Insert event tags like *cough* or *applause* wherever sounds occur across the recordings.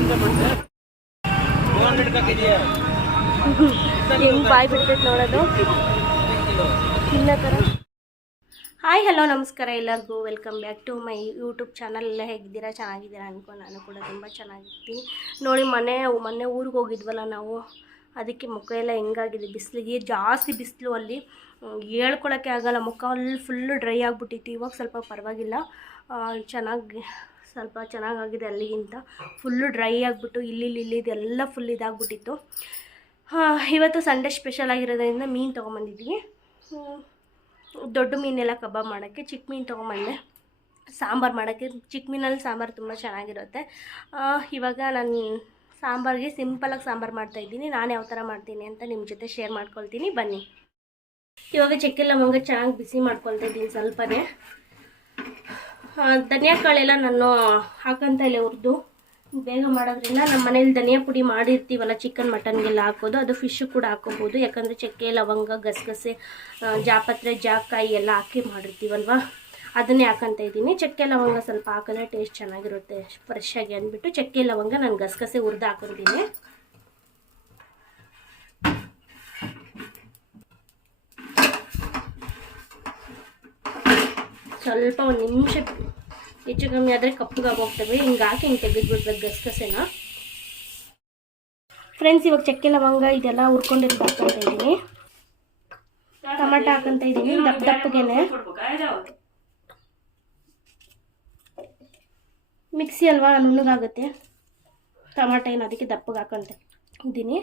*laughs* ಬಿಡ್ತೈತೆ ನೋಡೋದು? ಥರ ಹಾಯ್ ಹಲೋ ನಮಸ್ಕಾರ ಎಲ್ಲರಿಗೂ. Welcome back to my YouTube channel ಎಲ್ಲ ಹೇಗಿದ್ದೀರಾ? ಚೆನ್ನಾಗಿದ್ದೀರಾ ಅನ್ಕೊಂಡು ನಾನು ಕೂಡ ತುಂಬ ಚೆನ್ನಾಗಿರ್ತೀನಿ. ನೋಡಿ, ಮನೆ, ಮೊನ್ನೆ ಊರಿಗೆ ಹೋಗಿದ್ವಲ್ಲ ನಾವು. ಅದಕ್ಕೆ ಮುಖ ಎಲ್ಲ ಹೆಂಗಾಗಿದೆ? ಬಿಸಿಲಿಗೆ ಜಾಸ್ತಿ ಬಿಸಿಲು ಅಲ್ಲಿ. ಹೇಳ್ಕೊಳಕ್ಕೆ ಆಗಲ್ಲ. ಮುಖ ಅಲ್ಲಿ ಫುಲ್ಲು ಡ್ರೈ ಆಗಿಬಿಟ್ಟಿತ್ತು. ಇವಾಗ ಸ್ವಲ್ಪ ಪರವಾಗಿಲ್ಲ. ಚೆನ್ನಾಗಿ ಸ್ವಲ್ಪ ಚೆನ್ನಾಗಾಗಿದೆ ಅಲ್ಲಿಗಿಂತ. ಫುಲ್ಲು ಡ್ರೈ ಆಗಿಬಿಟ್ಟು ಇಲ್ಲಿ ಇಲ್ಲಿ ಇದೆಲ್ಲ ಫುಲ್ ಇದಾಗ್ಬಿಟ್ಟಿತ್ತು. ಇವತ್ತು ಸಂಡೇ ಸ್ಪೆಷಲ್ ಆಗಿರೋದ್ರಿಂದ ಮೀನು ತೊಗೊಂಬಂದಿದ್ವಿ. ಹ್ಮ್. ದೊಡ್ಡ ಮೀನೆಲ್ಲ ಕಬಾಬ್ ಮಾಡೋಕ್ಕೆ, ಚಿಕ್ಕ ಮೀನು ತೊಗೊಂಬಂದೆ. ಸಾಂಬಾರು ಮಾಡೋಕ್ಕೆ, ಚಿಕ್ಕ ಮೀನಲ್ಲಿ ಸಾಂಬಾರು ತುಂಬ ಚೆನ್ನಾಗಿರುತ್ತೆ. ಇವಾಗ ನಾನು ಸಾಂಬಾರಿಗೆ ಸಿಂಪಲಾಗಿ ಸಾಂಬಾರು ಮಾಡ್ತಾಯಿದ್ದೀನಿ ನಾನು ಯಾವ ಥರ ಮಾಡ್ತೀನಿ ಅಂತ ನಿಮ್ಮ ಜೊತೆ ಶೇರ್ ಮಾಡ್ಕೊಳ್ತೀನಿ. ಬನ್ನಿ. ಇವಾಗ ಚಕ್ಕೆ ಲವಂಗ ಚೆನ್ನಾಗಿ ಬಿಸಿ ಮಾಡ್ಕೊಳ್ತಾ ಇದ್ದೀನಿ ಸ್ವಲ್ಪನೇ. ಧನಿಯಾ ಕಾಳೆಲ್ಲ ನಾನು ಹಾಕಂತ ಇಲ್ಲ ಹುರಿದು ಬೇಗ ಮಾಡೋದ್ರಿಂದ ನಮ್ಮ ಮನೇಲಿ ಧನಿಯಾ ಪುಡಿ ಮಾಡಿರ್ತೀವಲ್ಲ ಚಿಕನ್ ಮಟನ್ಗೆಲ್ಲ ಹಾಕೋದು. ಅದು ಫಿಶ್ ಕೂಡ ಹಾಕೋಬೋದು. ಯಾಕಂದರೆ ಚಕ್ಕೆ, ಲವಂಗ, ಗಸಗಸೆ ಜಾಪತ್ರೆ, ಜಾಕಾಯಿ ಎಲ್ಲ ಹಾಕಿ ಮಾಡಿರ್ತೀವಲ್ವ? ಅದನ್ನೇ ಹಾಕಂತ ಇದ್ದೀನಿ. ಚಕ್ಕೆ, ಲವಂಗ ಸ್ವಲ್ಪ ಹಾಕಿದ್ರೆ ಟೇಸ್ಟ್ ಚೆನ್ನಾಗಿರುತ್ತೆ. ಫ್ರೆಶ್ ಆಗಿ ಅಂದ್ಬಿಟ್ಟು ಚಕ್ಕೆ, ಲವಂಗ, ನಾನು ಗಸಗಸೆ ಹುರಿದು ಹಾಕಿದ್ದೀನಿ ಸ್ವಲ್ಪ ಒಂದು ನಿಮಿಷ ಹೆಚ್ಚು ಕಮ್ಮಿ ಆದರೆ ಕಪ್ಪಗಾಗೋಗ್ತವೆ ಹಿಂಗೆ ಹಾಕಿ ಹಿಂಗೆ ತೆಗೆದ್ಬಿಡ್ಬೇಕು ಗಸಗಸೆನ ಫ್ರೆಂಡ್ಸ್ ಇವಾಗ ಚಕ್ಕೆ ಲವಂಗ ಇದೆಲ್ಲ ಹುರ್ಕೊಂಡಿರ್ಬೇಕು ಅಂತ ಇದ್ದೀನಿ. ಟೊಮೆಟೊ ಹಾಕಂತ ಇದ್ದೀನಿ, ದಪ್ಪ ದಪ್ಪಗೆನೆ. ಮಿಕ್ಸಿ ಅಲ್ವಾ, ನುಣ್ಣಗಾಗುತ್ತೆ. ಟೊಮೆಟೊ ಏನು ಅದಕ್ಕೆ ದಪ್ಪಗೆ ಹಾಕಂತ ಇದ್ದೀನಿ.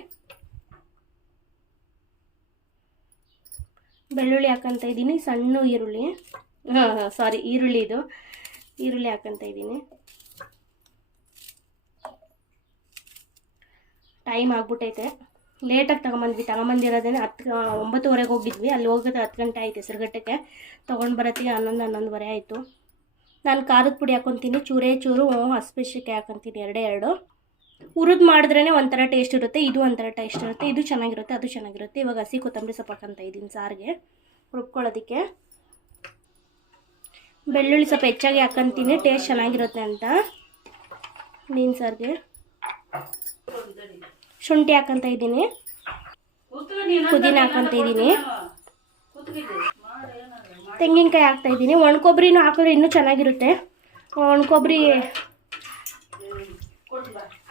ಬೆಳ್ಳುಳ್ಳಿ ಹಾಕಂತ ಇದ್ದೀನಿ, ಸಣ್ಣ ಈರುಳ್ಳಿ. ಹಾಂ ಹಾಂ ಸಾರಿ ಈರುಳ್ಳಿ ಇದು. ಈರುಳ್ಳಿ ಹಾಕಂತ ಇದ್ದೀನಿ. ಟೈಮ್ ಆಗ್ಬಿಟ್ಟೈತೆ. ಲೇಟಾಗಿ ತಗೊಂಬಂದ್ವಿ. ತಗೊಂಬಂದಿರೋದೇನೆ ಹತ್ತು ಒಂಬತ್ತುವರೆಗೆ ಹೋಗಿದ್ವಿ. ಅಲ್ಲಿ ಹೋಗೋದು ಹತ್ತು ಗಂಟೆ ಆಯಿತು ಹೆಸರುಗಟ್ಟೆಗೆ. ತೊಗೊಂಡು ಬರೋತ್ತಿಗೆ ಹನ್ನೊಂದು ಹನ್ನೊಂದುವರೆ ಆಯಿತು. ನಾನು ಖಾರದ ಪುಡಿ ಹಾಕೊತೀನಿ. ಚೂರೇ ಚೂರು ಹಸಿಮೆಣ್ಸಿನ್ಕಾಯಿ ಹಾಕೊತೀನಿ. ಎರಡೇ ಎರಡು. ಹುರಿದು ಮಾಡಿದ್ರೇ ಒಂಥರ ಟೇಸ್ಟ್ ಇರುತ್ತೆ. ಇದು ಒಂಥರ ಟೇಸ್ಟ್ ಇರುತ್ತೆ. ಇದು ಚೆನ್ನಾಗಿರುತ್ತೆ, ಅದು ಚೆನ್ನಾಗಿರುತ್ತೆ. ಇವಾಗ ಹಸಿ ಕೊತ್ತಂಬರಿ ಸೊಪ್ಪು ಹಾಕಂತ ಇದ್ದೀನಿ ಸಾರಿಗೆ. ರುಬ್ಕೊಳ್ಳೋದಕ್ಕೆ. ಬೆಳ್ಳುಳ್ಳಿ ಸ್ವಲ್ಪ ಹೆಚ್ಚಾಗಿ ಹಾಕೊಂತೀನಿ ಟೇಸ್ಟ್ ಚೆನ್ನಾಗಿರುತ್ತೆ ಅಂತ. ಮೀನು ಸಾರಿಗೆ. ಶುಂಠಿ ಹಾಕಂತ ಇದ್ದೀನಿ. ಪುದೀನ ಹಾಕಂತ ಇದ್ದೀನಿ. ತೆಂಗಿನಕಾಯಿ ಹಾಕ್ತಾ ಇದ್ದೀನಿ. ಒಣಕೊಬ್ಬರಿನೂ ಹಾಕಿದ್ರೆ ಇನ್ನೂ ಚೆನ್ನಾಗಿರುತ್ತೆ. ಒಣಕೊಬ್ಬರಿ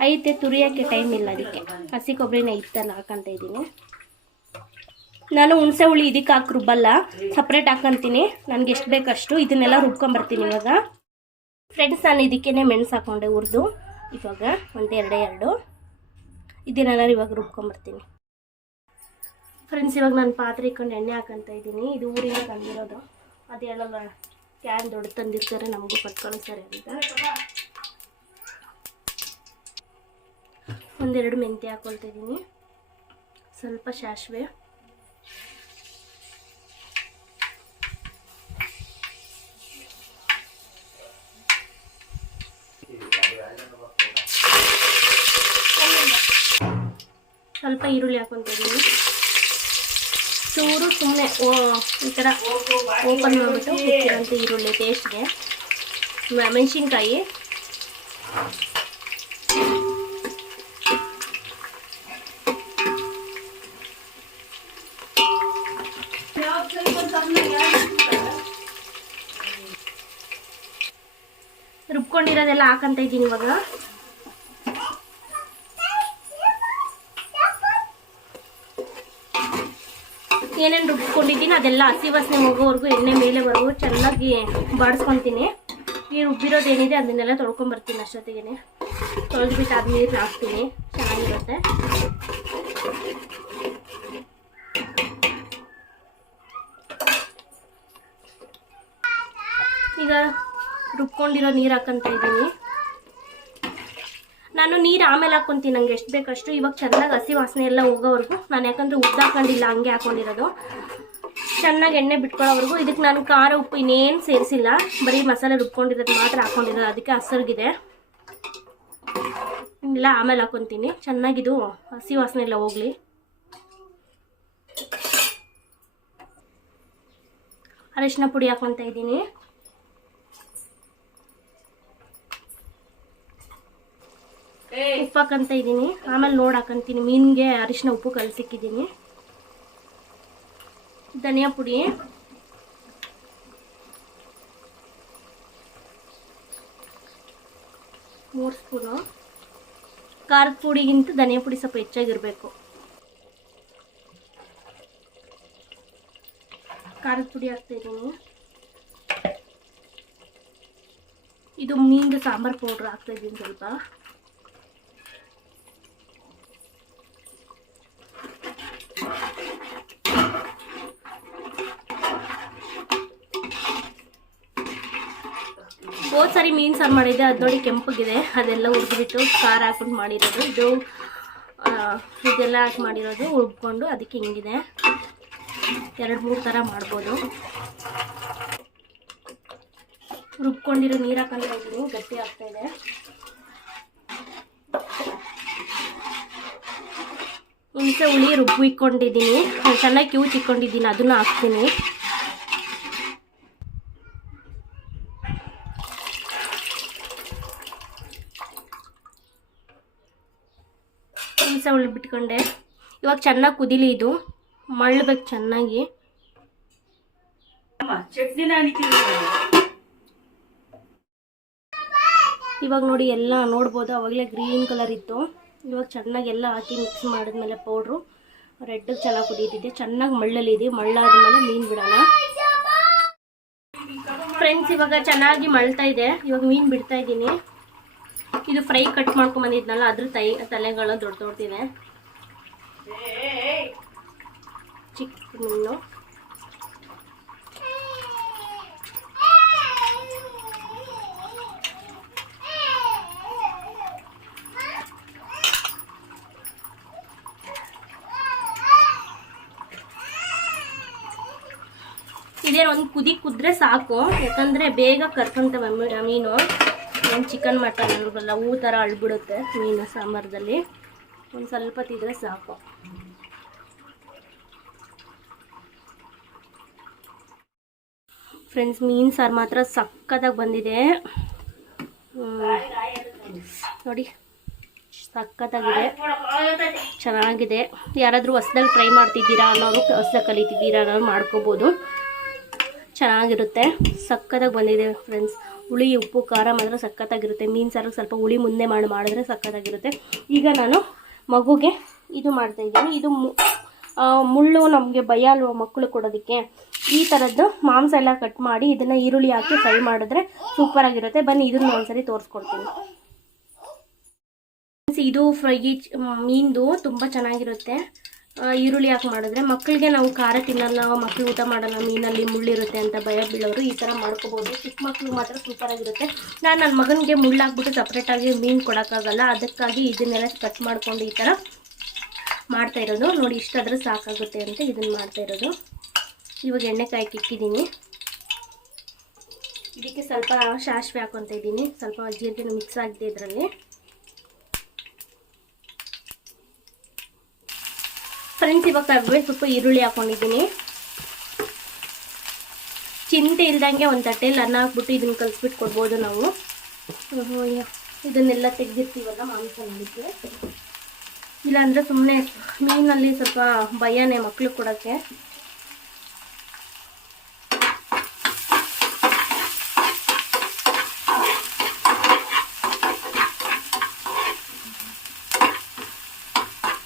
ಐತೆ, ತುರಿಯೋಕ್ಕೆ ಟೈಮ್ ಇಲ್ಲ ಅದಕ್ಕೆ. ಹಸಿ ಕೊಬ್ಬರಿನ ಇತ್ತಲ್ಲ ಹಾಕಂತ ಇದ್ದೀನಿ. ನಾನು ಹುಣಸೆ ಹುಳಿ ಇದಕ್ಕೆ ಹಾಕಿ ರುಬ್ಬಲ್ಲ. ಸಪ್ರೇಟ್ ಹಾಕಂತೀನಿ. ನನಗೆ ಎಷ್ಟು ಬೇಕಷ್ಟು ಇದನ್ನೆಲ್ಲ ರುಬ್ಕೊಂಬರ್ತೀನಿ ಇವಾಗ. ಫ್ರೆಂಡ್ಸ್ ನಾನು ಇದಕ್ಕೇ ಮೆಣಸು ಹಾಕೊಂಡೆ ಹುರಿದು. ಇವಾಗ ಒಂದು, ಎರಡೇ, ಎರಡು. ಇದನ್ನೆಲ್ಲ ಇವಾಗ ರುಬ್ಕೊಂಬರ್ತೀನಿ. ಫ್ರೆಂಡ್ಸ್ ಇವಾಗ ನಾನು ಪಾತ್ರೆ ಇಕ್ಕೊಂಡು ಎಣ್ಣೆ ಹಾಕಂತ ಇದ್ದೀನಿ. ಇದು ಊರಿಂದ ತಂದಿರೋದು. ಅದೇನಲ್ಲ ಕ್ಯಾನ್ ದೊಡ್ಡ ತಂದಿರ್ತಾರೆ, ನಮಗೂ ಪಟ್ಕೊಳ್ತಾರೆ ಅಂತ. ಒಂದೆರಡು ಮೆಂತ್ಯ ಹಾಕೊಳ್ತಾ ಇದ್ದೀನಿ. ಸ್ವಲ್ಪ ಸಾಸಿವೆ. ಸ್ವಲ್ಪ ಈರುಳ್ಳಿ ಹಾಕೊತ ಇದ್ದೀನಿ. ಚೂರು ಸುಮ್ಮನೆ ಈ ಥರ ಓಪನ್ ಮಾಡಿಬಿಟ್ಟು ಹುಚ್ಚಿರೋಂಥ ಈರುಳ್ಳಿ ಟೇಸ್ಟ್ಗೆ ಮೆಣಸಿನ್ಕಾಯಿ. ರುಬ್ಕೊಂಡಿರೋದೆಲ್ಲ ಹಾಕಂತ ಇದ್ದೀನಿ ಇವಾಗ. ಏನೇನು ರುಬ್ಕೊಂಡಿದ್ದೀನಿ ಅದೆಲ್ಲ ಹಸಿ ವಾಸನೆ ಹೋಗೋವರೆಗೂ ಎಣ್ಣೆ ಮೇಲೆ ಬರೋವರೆಗೂ ಚೆನ್ನಾಗಿ ಬಾಡಿಸ್ಕೊತೀನಿ. ಈ ರುಬ್ಬಿರೋದು ಏನಿದೆ ಅದನ್ನೆಲ್ಲ ತೊಳ್ಕೊಂಬರ್ತೀನಿ ಅಷ್ಟೊತ್ತಿಗೆ ತೊಳೆದ್ಬಿಟ್ಟು ಅದು ನೀರು ಹಾಕ್ತೀನಿ. ಚೆನ್ನಾಗಿರುತ್ತೆ. ರುಬ್ಕೊಂಡಿರೋ ನೀರು ಹಾಕಂತ ಇದ್ದೀನಿ. ನಾನು ನೀರು ಆಮೇಲೆ ಹಾಕ್ಕೊಂತೀನಿ ನಂಗೆ ಎಷ್ಟು ಬೇಕಷ್ಟು. ಇವಾಗ ಚೆನ್ನಾಗಿ ಹಸಿ ವಾಸನೆ ಎಲ್ಲ ಹೋಗೋವರೆಗೂ. ನಾನು ಯಾಕಂದರೆ ಉದ್ದ ಹಾಕೊಂಡಿಲ್ಲ, ಹಂಗೆ ಹಾಕೊಂಡಿರೋದು. ಚೆನ್ನಾಗಿ ಎಣ್ಣೆ ಬಿಟ್ಕೊಳ್ಳೋವರೆಗೂ. ಇದಕ್ಕೆ ನಾನು ಖಾರ, ಉಪ್ಪು ಇನ್ನೇನು ಸೇರಿಸಿಲ್ಲ. ಬರೀ ಮಸಾಲೆ ರುಬ್ಕೊಂಡಿರೋದು ಮಾತ್ರ ಹಾಕೊಂಡಿರೋದು. ಅದಕ್ಕೆ ಹಸರ್ಗಿದೆ. ಇಲ್ಲ ಆಮೇಲೆ ಹಾಕ್ಕೊತೀನಿ ಚೆನ್ನಾಗಿದು ಹಸಿ ವಾಸನೆ ಎಲ್ಲ ಹೋಗಲಿ. ಅರಿಶಿನ ಪುಡಿ ಹಾಕ್ಕೊತ ಇದ್ದೀನಿ. ಉಪ್ಪು ಹಾಕಂತ ಇದ್ದೀನಿ. ಆಮೇಲೆ ನೋಡಿ ಹಾಕಂತೀನಿ ಮೀನಿಗೆ ಅರಿಶಿನ ಉಪ್ಪು ಕಲಸಿಕ್ಕಿದ್ದೀನಿ. ಧನಿಯಾ ಪುಡಿ. ಮೂರು ಸ್ಪೂನು. ಖಾರದ ಪುಡಿಗಿಂತ ಧನಿಯಾ ಪುಡಿ ಸ್ವಲ್ಪ ಹೆಚ್ಚಾಗಿರಬೇಕು. ಖಾರದ ಪುಡಿ ಹಾಕ್ತಾ ಇದ್ದೀನಿ. ಇದು ಮೀನಿಂದ ಸಾಂಬಾರು ಪೌಡ್ರ್ ಹಾಕ್ತಾ ಇದ್ದೀನಿ ಸ್ವಲ್ಪ. ಸಾರಿ ಮೀನು ಸಾರು ಮಾಡಿದ್ದೆ. ಅದು ನೋಡಿ ಕೆಂಪಗಿದೆ. ಅದೆಲ್ಲ ಹುರಿದ್ಬಿಟ್ಟು ಖಾರ ಹಾಕ್ಬಿಟ್ಟು ಮಾಡಿರೋದು. ಇದು ಇದೆಲ್ಲ ಹಾಕಿ ಮಾಡಿರೋದು. ಉಳ್ಕೊಂಡು ಅದಕ್ಕೆ ಹಿಂಗಿದೆ. ಎರಡು, ಮೂರು ಥರ ಮಾಡ್ಬೋದು. ರುಬ್ಕೊಂಡಿರೋ ನೀರು ಹಾಕೊಂತ ಇದ್ದೀನಿ ಗಟ್ಟಿ ಆಗ್ತಾ ಇದೆ. ಹುಣಸೆ ಹುಳಿ ರುಬ್ಬು ಇಕ್ಕೊಂಡಿದ್ದೀನಿ ಚೆನ್ನಾಗಿ ಕ್ಯೂಚ್ ಇಕ್ಕೊಂಡಿದ್ದೀನಿ ಅದನ್ನು ಹಾಕ್ತೀನಿ. ಬಿಟ್ಕೊಂಡೆ ಇವಾಗ ಚೆನ್ನಾಗಿ ಕುದಿಲಿ ಇದು. ಮಳ್ಳಬೇಕು ಚೆನ್ನಾಗಿ. ಇವಾಗ ನೋಡಿ ಎಲ್ಲ ನೋಡ್ಬೋದು. ಅವಾಗಲೇ ಗ್ರೀನ್ ಕಲರ್ ಇತ್ತು. ಇವಾಗ ಚೆನ್ನಾಗಿ ಎಲ್ಲ ಹಾಕಿ ಮಿಕ್ಸ್ ಮಾಡಿದ್ಮೇಲೆ ಪೌಡ್ರು ರೆಡ್ ಚೆನ್ನಾಗಿ ಕುದೀತಿದೆ ಚೆನ್ನಾಗಿ ಮಳ್ಳಲಿದೆ ಮಳ್ಳಾದ್ಮೇಲೆ ಮೀನು ಬಿಡೋಣ. ಫ್ರೆಂಡ್ಸ್ ಇವಾಗ ಚೆನ್ನಾಗಿ ಮಳ್ತಾ ಇದೆ. ಇವಾಗ ಮೀನು ಬಿಡ್ತಾ ಇದ್ದೀನಿ. ಇದು ಫ್ರೈ ಕಟ್ ಮಾಡ್ಕೊಂಡ್ ಬಂದಿದ್ನಲ್ಲ ಅದ್ರ ತೈ ತಲೆಗಳು ದೊಡ್ಡ ದೊಡ್ಡದಿದೆ ಚಿಕ್ಕ ಮೀನು ಇದೇ ಒಂದು ಕುದಿ ಕುದ್ರೆ ಸಾಕು. ಯಾಕಂದ್ರೆ ಬೇಗ ಕರ್ಕೊಂತ ಮೀನು. ಏನು ಚಿಕನ್ ಮಟನ್ ಅಲ್ವಲ್ಲ ಹೂ ಥರ ಅಳ್ಬಿಡುತ್ತೆ ಮೀನು ಸಾಂಬಾರ್ದಲ್ಲಿ. ಒಂದು ಸ್ವಲ್ಪ ತಿದ್ರೆ ಸಾಕು. ಫ್ರೆಂಡ್ಸ್ ಮೀನು ಸಾರು ಮಾತ್ರ ಸಕ್ಕತ್ತಾಗಿ ಬಂದಿದೆ. ನೋಡಿ ಸಕ್ಕತ್ತಾಗಿದೆ ಚೆನ್ನಾಗಿದೆ. ಯಾರಾದರೂ ಹೊಸ್ದಾಗಿ ಟ್ರೈ ಮಾಡ್ತಿದ್ದೀರಾ ಅನ್ನೋರು ಹೊಸ್ದಾಗಿ ಕಲಿತಿದ್ದೀರಾ ಅನ್ನೋರು ಮಾಡ್ಕೋಬೋದು. ಚೆನ್ನಾಗಿರುತ್ತೆ. ಸಕ್ಕತ್ತಾಗಿ ಬಂದಿದೆ ಫ್ರೆಂಡ್ಸ್ ಹುಳಿ, ಉಪ್ಪು, ಖಾರ ಮಾತ್ರ ಸಕ್ಕತ್ತಾಗಿರುತ್ತೆ ಮೀನು ಸಾರು ಸ್ವಲ್ಪ ಹುಳಿ ಮುಂದೆ ಮಾಡಿ, ಮಾಡಿದ್ರೆ ಸಕ್ಕತ್ತಾಗಿರುತ್ತೆ ಈಗ ನಾನು ಮಗುಗೆ ಇದು ಮಾಡ್ತಾ ಇದ್ದೀನಿ. ಇದು ಮುಳ್ಳು ನಮಗೆ ಭಯ ಅಲ್ವ ಮಕ್ಕಳು ಕೊಡೋದಕ್ಕೆ? ಈ ಥರದ್ದು ಮಾಂಸ ಎಲ್ಲ ಕಟ್ ಮಾಡಿ ಇದನ್ನು ಈರುಳ್ಳಿ ಹಾಕಿ ಫ್ರೈ ಮಾಡಿದ್ರೆ ಸೂಪರಾಗಿರುತ್ತೆ ಬನ್ನಿ, ಇದನ್ನು ಒಂದ್ಸರಿ ತೋರಿಸ್ಕೊಡ್ತೀನಿ. ಇದು ಫ್ರೈ ಮೀನ್ದು ತುಂಬ ಚೆನ್ನಾಗಿರುತ್ತೆ. ಈರುಳ್ಳಿ ಹಾಕಿ ಮಾಡಿದ್ರೆ ಮಕ್ಕಳಿಗೆ ನಾವು ಖಾರ ತಿನ್ನಲ್ಲ ಮಕ್ಕಳು ಊಟ ಮಾಡಲ್ಲ, ಮೀನಲ್ಲಿ ಮುಳ್ಳಿರುತ್ತೆ ಅಂತ ಭಯ ಬೀಳೋರು ಈ ಥರ ಮಾಡ್ಕೋಬೋದು. ಚಿಕ್ಕ ಮಕ್ಕಳು ಮಾತ್ರ ಸೂಪರಾಗಿರುತ್ತೆ ನಾನು ನನ್ನ ಮಗನಿಗೆ ಮುಳ್ಳಾಕ್ಬಿಟ್ಟು ಸಪ್ರೇಟಾಗಿ ಮೀನು ಕೊಡೋಕ್ಕಾಗಲ್ಲ. ಅದಕ್ಕಾಗಿ ಇದನ್ನೆಲ್ಲ ಕಟ್ ಮಾಡಿಕೊಂಡು ಈ ಥರ ಮಾಡ್ತಾ ಇರೋದು. ನೋಡಿ ಇಷ್ಟಾದರೂ ಸಾಕಾಗುತ್ತೆ ಅಂತ ಇದನ್ನು ಮಾಡ್ತಾ ಇರೋದು. ಇವಾಗ ಎಣ್ಣೆ ಕಾಯಕ್ಕೆ ಇಕ್ಕಿದ್ದೀನಿ. ಇದಕ್ಕೆ ಸ್ವಲ್ಪ ಸಾಸಿವೆ ಹಾಕೊತ ಇದ್ದೀನಿ. ಸ್ವಲ್ಪ ಜೀರಿಗೆ ಮಿಕ್ಸ್ ಆಗಿದೆ ಇದರಲ್ಲಿ. ಫ್ರೆಂಡ್ಸ್ ಇವಾಗ ಕರ್ಬೇವು ಸ್ವಲ್ಪ ಈರುಳ್ಳಿ ಹಾಕೊಂಡಿದ್ದೀನಿ. ಚಿಂತೆ ಇಲ್ದಂಗೆ ಒಂದು ತಟ್ಟೆಯಲ್ಲಿ ಅನ್ನ ಹಾಕ್ಬಿಟ್ಟು ಇದನ್ನ ಕಲಿಸ್ಬಿಟ್ಟು ಕೊಡ್ಬೋದು ನಾವು. ಇದನ್ನೆಲ್ಲ ತೆಗೆದಿರ್ತೀವಲ್ಲ ಮಾಂಸ ಮಾಡಿಕ್ಕೆ ಇಲ್ಲಾಂದರೆ ಸುಮ್ಮನೆ ಮೀನಲ್ಲಿ ಸ್ವಲ್ಪ ಭಯನೇ ಮಕ್ಕಳು ಕೊಡೋಕ್ಕೆ.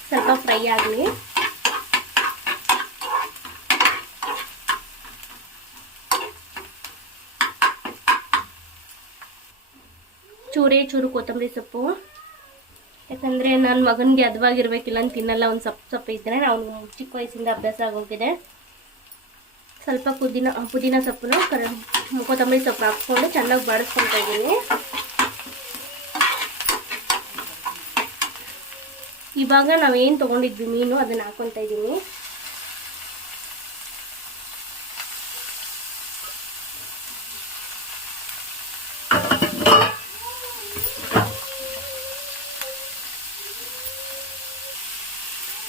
ಸ್ವಲ್ಪ ಫ್ರೈ ಆಗಲಿ. ಚೂರೇ ಚೂರು ಕೊತ್ತಂಬರಿ ಸೊಪ್ಪು. ಯಾಕಂದರೆ ನನ್ನ ಮಗನಿಗೆ ಹದವಾಗಿರ್ಬೇಕಿಲ್ಲ ಅಂತ ತಿನ್ನಲ್ಲ ಒಂದು ಸೊಪ್ಪು ಸೊಪ್ಪು ಇದ್ದರೆ ಅವನು ಚಿಕ್ಕ ವಯಸ್ಸಿಂದ ಅಭ್ಯಾಸ ಆಗೋಗಿದೆ ಸ್ವಲ್ಪ ಪುದೀನ ಪುದೀನ ಸೊಪ್ಪನ್ನು ಕರ, ಕೊತ್ತಂಬರಿ ಸೊಪ್ಪು ಹಾಕ್ಕೊಂಡು ಚೆನ್ನಾಗಿ ಬಾಡಿಸ್ಕೊತಾ ಇದ್ದೀನಿ. ಇವಾಗ ನಾವೇನು ತೊಗೊಂಡಿದ್ವಿ ಮೀನು, ಅದನ್ನು ಹಾಕೊತಾ ಇದ್ದೀನಿ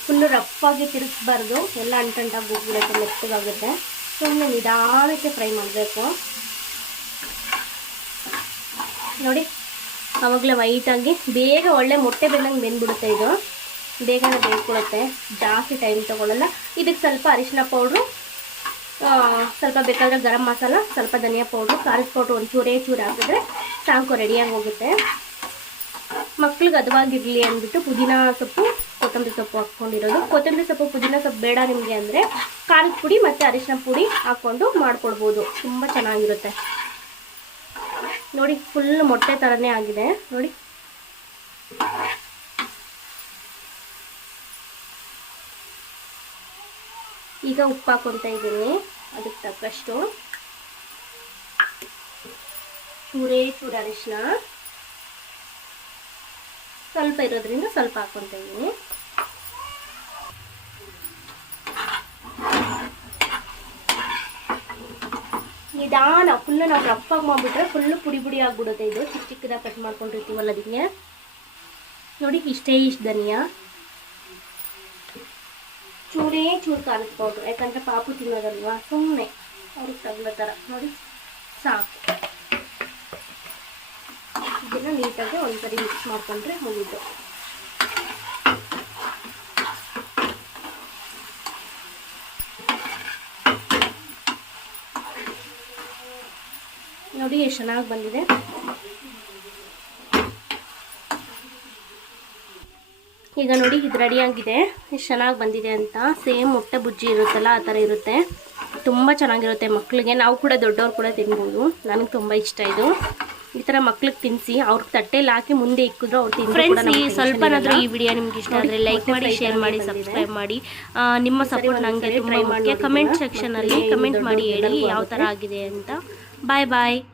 ಫುಲ್ಲು ರಫಾಗಿ ತಿರುಗಿಸ್ಬಾರ್ದು. ಎಲ್ಲ ಅಂಟಂಟಾಗಿ ಹೋಗ್ಬಿಡುತ್ತೆ, ಮೆತ್ತಗಾಗುತ್ತೆ. ಸುಮ್ಮನೆ ನಿಧಾನಕ್ಕೆ ಫ್ರೈ ಮಾಡಬೇಕು. ನೋಡಿ, ಆವಾಗಲೇ ವೈಟಾಗಿ ಬೇಗ ಒಳ್ಳೆ ಮೊಟ್ಟೆ ಬೆಂದಂಗೆ ಬೆಂದ್ಬಿಡುತ್ತೆ ಇದು. ಬೇಗನೆ ಬೇಯ್ಕೊಳುತ್ತೆ ಜಾಸ್ತಿ ಟೈಮ್ ತೊಗೊಳಲ್ಲ. ಇದಕ್ಕೆ ಸ್ವಲ್ಪ ಅರಿಶಿನ ಪೌಡ್ರು ಸ್ವಲ್ಪ ಬೇಕಾದರೆ ಗರಂ ಮಸಾಲ, ಸ್ವಲ್ಪ ಧನಿಯಾ ಪೌಡ್ರು, ಖಾರದ ಪೌಡ್ರು ಒಂದು ಚೂರೇ ಚೂರು ಹಾಕಿದ್ರೆ ಸಾಂಕು ರೆಡಿಯಾಗಿ ಹೋಗುತ್ತೆ. ಮಕ್ಳಿಗೆ ಹದವಾಗಿರಲಿ ಅಂದ್ಬಿಟ್ಟು ಪುದೀನ ಸೊಪ್ಪು, ಕೊತ್ತಂಬರಿ ಸೊಪ್ಪು ಹಾಕ್ಕೊಂಡಿರೋದು. ಕೊತ್ತಂಬರಿ ಸೊಪ್ಪು, ಪುದೀನ ಸೊಪ್ಪು ಬೇಡ ನಿಮಗೆ ಅಂದರೆ ಖಾರದ ಪುಡಿ ಮತ್ತು ಅರಿಶಿನ ಪುಡಿ ಹಾಕ್ಕೊಂಡು ಮಾಡ್ಕೊಡ್ಬೋದು. ತುಂಬ ಚೆನ್ನಾಗಿರುತ್ತೆ. ನೋಡಿ ಫುಲ್ ಮೊಟ್ಟೆ ಥರನೇ ಆಗಿದೆ. ನೋಡಿ. ಈಗ ಉಪ್ಪು ಹಾಕೊತಾ ಇದ್ದೀನಿ. ಅದಕ್ಕೆ ತಕ್ಕಷ್ಟು. ಚೂರೇ ಚೂರ ಅರಿಶಿನ. ಸ್ವಲ್ಪ ಇರೋದ್ರಿಂದ ಸ್ವಲ್ಪ ಹಾಕ್ಕೊತಾ ಇದ್ದೀನಿ. ನಿಧಾನ ಫುಲ್ಲು ನಾವು ರಫಾಗಿ ಮಾಡಿಬಿಟ್ರೆ ಫುಲ್ಲು ಪುಡಿ ಪುಡಿ ಆಗ್ಬಿಡುತ್ತೆ ಇದು. ಚಿಕ್ಕ ಚಿಕ್ಕದಾಗಿ ಕಟ್ ಮಾಡ್ಕೊಂಡಿರ್ತೀವಲ್ಲ ಅದಕ್ಕೆ. ನೋಡಿ ಇಷ್ಟೇ ಇಷ್ಟು ಧನಿಯಾ. ಚೂರೇ ಚೂರು ಖಾರದ ಪೌಡ್ರು ಯಾಕಂದರೆ ಪಾಪು ತಿನ್ನೋದಲ್ವಾ? ಸುಮ್ಮನೆ ಅವ್ರಿಗೆ ತಗಲೋ ಥರ. ನೋಡಿ, ಸಾಕು. ಇದನ್ನು ನೀಟಾಗಿ ಒಂದ್ಸರಿ ಮಿಕ್ಸ್ ಮಾಡ್ಕೊಂಡ್ರೆ ಮುಗೀತು. ನೋಡಿ, ಎಷ್ಟು ಚೆನ್ನಾಗಿ ಬಂದಿದೆ. ಈಗ ನೋಡಿ, ಇದು ರೆಡಿ ಆಗಿದೆ. ಎಷ್ಟು ಚೆನ್ನಾಗಿ ಬಂದಿದೆ ಅಂತ. ಸೇಮ್ ಮೊಟ್ಟೆ ಬುಜ್ಜಿ ಇರುತ್ತಲ್ಲ, ಆ ಥರ ಇರುತ್ತೆ. ತುಂಬ ಚೆನ್ನಾಗಿರುತ್ತೆ ಮಕ್ಕಳಿಗೆ ನಾವು ಕೂಡ ದೊಡ್ಡವ್ರು ಕೂಡ ತಿನ್ಬೋದು. ನನಗೆ ತುಂಬ ಇಷ್ಟ ಇದು. ಈ ತರ ಮಕ್ಳಿಗೆ ತಿನ್ಸಿ ಅವ್ರ ತಟ್ಟೆಲಿ ಹಾಕಿ ಮುಂದೆ ಇಕ್ಕಿದ್ರು ಅವ್ರು ತಿನ್ಸಿ ಫ್ರೆಂಡ್ಸ್ ಈ ಸ್ವಲ್ಪನಾದರೂ ಈ ವಿಡಿಯೋ ನಿಮ್ಗೆ ಇಷ್ಟ ಆದರೆ ಲೈಕ್ ಮಾಡಿ ಶೇರ್ ಮಾಡಿ ಸಬ್ಸ್ಕ್ರೈಬ್ ಮಾಡಿ. ನಿಮ್ಮ ಸಪೋರ್ಟ್ ನಂಗೆ ತುಂಬ ಮುಖ್ಯ. ಕಮೆಂಟ್ ಸೆಕ್ಷನಲ್ಲಿ ಕಮೆಂಟ್ ಮಾಡಿ ಹೇಳಿ ಯಾವ ತರ ಆಗಿದೆ ಅಂತ. ಬಾಯ್ ಬಾಯ್